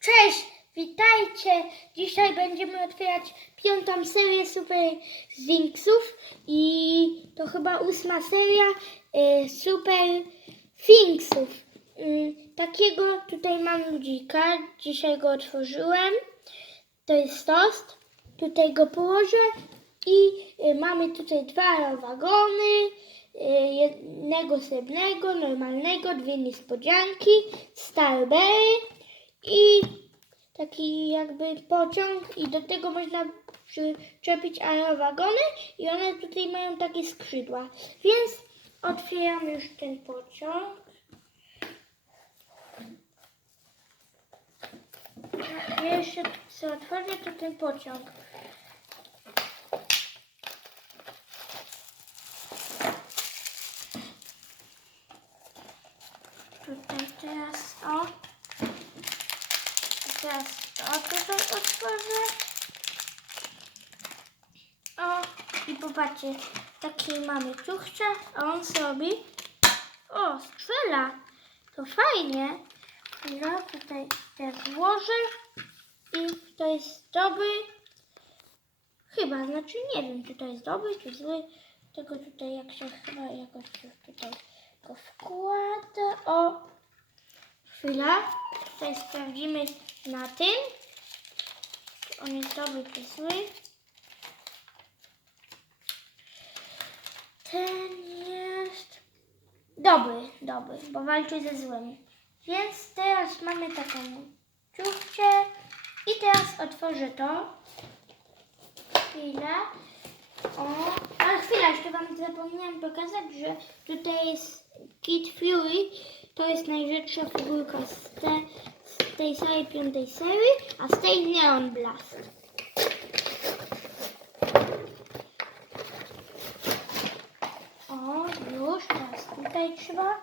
Cześć, witajcie! Dzisiaj będziemy otwierać piątą serię Super Sphinxów i to chyba ósma seria y, Super Sphinxów. Y, takiego tutaj mam ludzika, dzisiaj go otworzyłem. To jest tost, tutaj go położę i y, mamy tutaj dwa wagony, y, jednego srebrnego, normalnego, dwie niespodzianki, Starberry i taki jakby pociąg i do tego można przyczepić aerowagony i one tutaj mają takie skrzydła. Więc otwieram już ten pociąg. Jeszcze co otworzę to ten pociąg. Tutaj teraz o. To tutaj otworzę. O, i popatrzcie, taki mamy ciuchcia, a on sobie, o, strzela. To fajnie. No, tutaj teraz włożę i to jest dobry. Chyba, znaczy nie wiem, czy to jest dobry, czy zły. Tego tutaj, jak się chyba jakoś tutaj go wkłada. O, chwila. Tutaj sprawdzimy na tym. On jest dobry, czy zły. Ten jest dobry, dobry, bo walczy ze złym. Więc teraz mamy taką ciuchcię i teraz otworzę to. Chwilę. O, ale chwila, jeszcze Wam zapomniałam pokazać, że tutaj jest Kid Fury. To jest najrzedsza figurka z, te, z tej serii piątej serii, a z tej Neon Blast. O, już, teraz tutaj trzeba.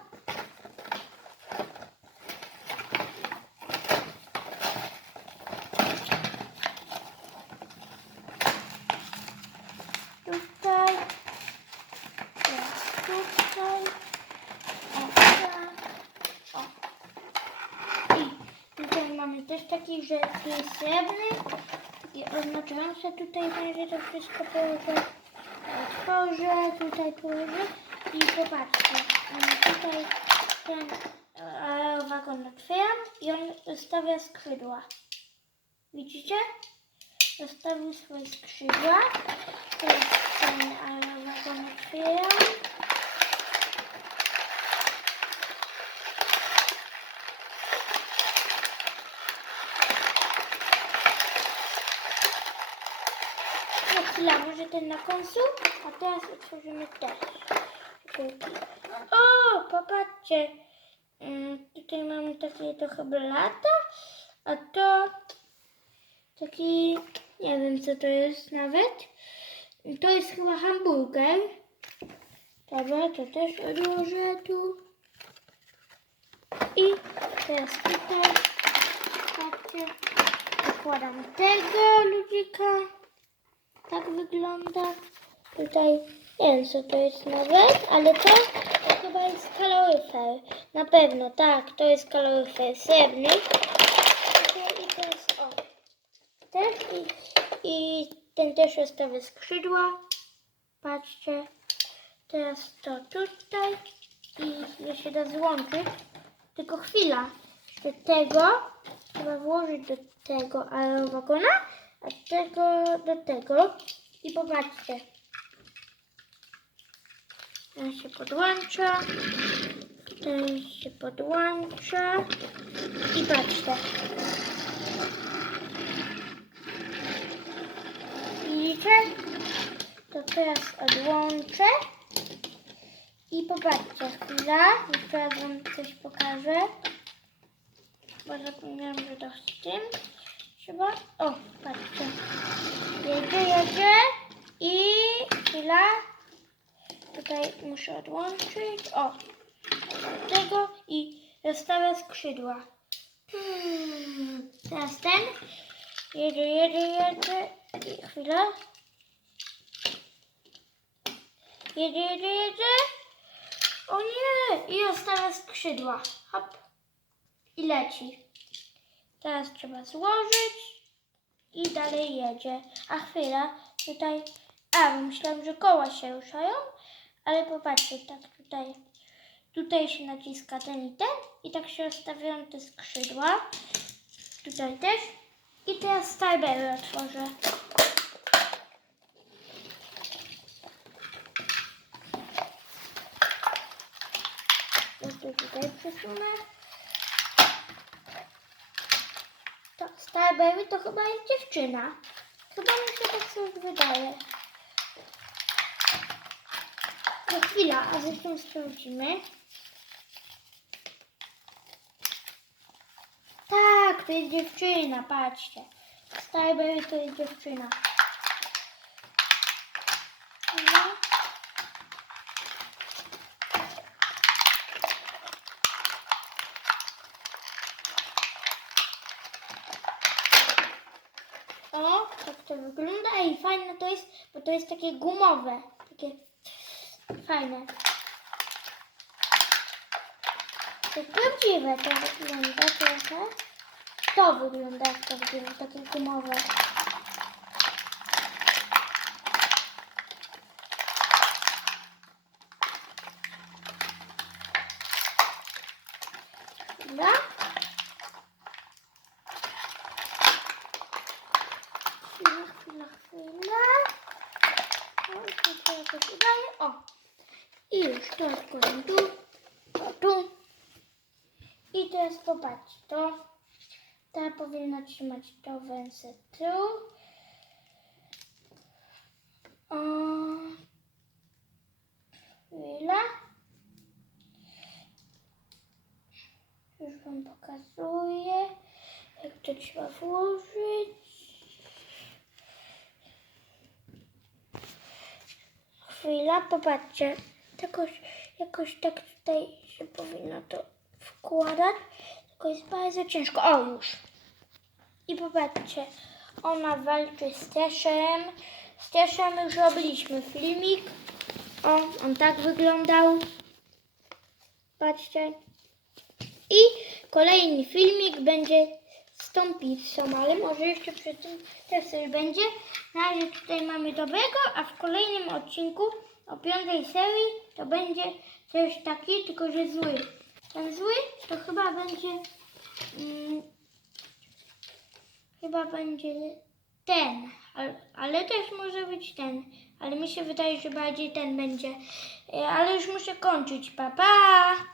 Tutaj. Teraz tutaj. O, tak. O. I tutaj mamy też taki, że jest srebrny. I oznaczające tutaj będzie to wszystko położę. Otworzę, tutaj położę i popatrzcie. Tutaj ten e, wagon otwieram i on zostawia skrzydła. Widzicie? Zostawił swoje skrzydła. Teraz ten e, wagon otwieram. Chwila, może ten na końcu, a teraz otworzymy też. O, popatrzcie. Mm, Tutaj mamy takie to chyba lata, a to taki, nie wiem co to jest nawet. To jest chyba hamburger. Dobra, to też odłożę tu. I teraz tutaj, patrzcie, zakładam tego ludzika. Tak wygląda. Tutaj nie wiem co to jest nawet, ale to, to chyba jest kaloryfer. Na pewno, tak, to jest kaloryfer srebrny. I to jest o. Też i, i ten też zostawia skrzydła. Patrzcie. Teraz to tutaj i je się da złączyć. Tylko chwila. Do tego trzeba włożyć do tego aerowagona, a tego do tego. I popatrzcie. Ten się podłącza. Ten się podłącza. I patrzcie. Widzicie? To teraz odłączę. I popatrzcie, chwila. Jeszcze raz wam coś pokażę. Bo zapomniałam, że to z tym trzeba. O, patrzcie. Jedzie, jedzie. I chwila. Tutaj muszę odłączyć. O, tego i rozstawia skrzydła. Hmm. Teraz ten. Jedzie, jedzie, jedzie. I chwila. Jedzie, jedzie, jedzie. O nie! I rozstawia skrzydła. Hop. I leci. Teraz trzeba złożyć i dalej jedzie. A chwila, tutaj, a myślałam, że koła się ruszają, ale popatrzcie, tak tutaj, tutaj się naciska ten i ten i tak się rozstawiają te skrzydła. Tutaj też. I teraz Starberry otworzę. To tutaj przesunę. To Starberry to chyba jest dziewczyna. Chyba mi się tak coś wydaje. Za chwila, a zresztą sprawdzimy. Tak, to jest dziewczyna, patrzcie. Starberry to jest dziewczyna. Dobra. O, tak to wygląda. Ej, fajne to jest, bo to jest takie gumowe. Takie fajne. To jest prawdziwe to wygląda trochę. To wygląda jak to wygląda, takie gumowe. Dobra. Chwila, chwila, chwila. O, i O. I już to odkładam tu. To tu. I teraz popatrzcie, to ta powinna trzymać to węsę tu. O, chwila. Już Wam pokazuję, jak to trzeba włożyć. Chwila, popatrzcie. Jakoś, jakoś tak tutaj się powinno to wkładać. Tylko jest bardzo ciężko. O, już. I popatrzcie, ona walczy z Teszem. Z Teszem już robiliśmy filmik. O, on tak wyglądał. Patrzcie. I kolejny filmik będzie z tą pizzą, ale może jeszcze przed tym też coś będzie. Na razie tutaj mamy dobrego, a w kolejnym odcinku o piątej serii to będzie też taki, tylko że zły. Ten zły to chyba będzie mm, chyba będzie ten, ale, ale też może być ten. Ale mi się wydaje, że bardziej ten będzie. E, Ale już muszę kończyć. Pa, pa!